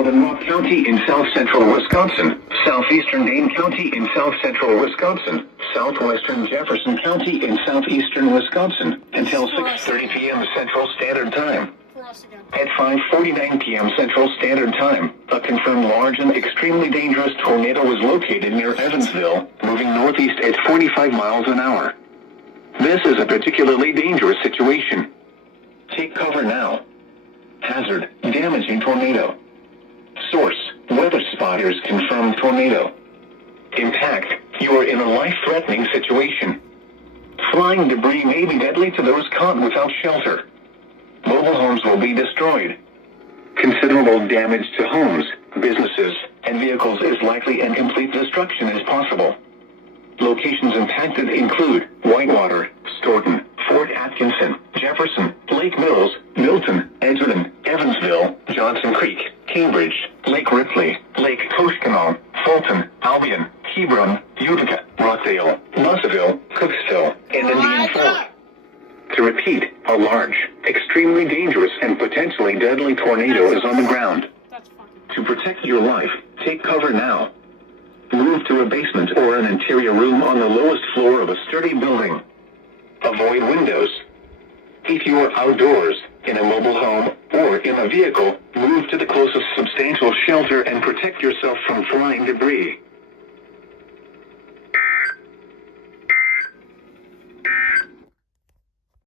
northern Rock County in south-central Wisconsin, southeastern Dane County in south-central Wisconsin, southwestern Jefferson County in southeastern Wisconsin, until 6:30 p.m. Central Standard Time. At 5:49 p.m. Central Standard Time, a confirmed large and extremely dangerous tornado was located near Evansville, moving northeast at 45 miles an hour. This is a particularly dangerous situation. Take cover now. Hazard, damaging tornado. Source, weather spotters confirm tornado. Impact, you are in a life-threatening situation. Flying debris may be deadly to those caught without shelter. Mobile homes will be destroyed. Considerable damage to homes, businesses, and vehicles is likely, and complete destruction is possible. Locations impacted include Whitewater, Staunton, Fort Atkinson, Jefferson, Lake Mills, Milton, Edgerton, Evansville, Johnson Creek, Cambridge, Lake Ripley, Lake Koshkonong, Fulton, Albion, Hebron, Utica, Rockdale, Russellville, Cooksville, and Indian Fork. To repeat, a large, extremely dangerous, and potentially deadly tornado is on the ground. To protect your life, take cover now. Move to a basement or an interior room on the lowest floor of a sturdy building. Avoid windows. If you are outdoors, in a mobile home, or in a vehicle, move to the closest substantial shelter and protect yourself from flying debris.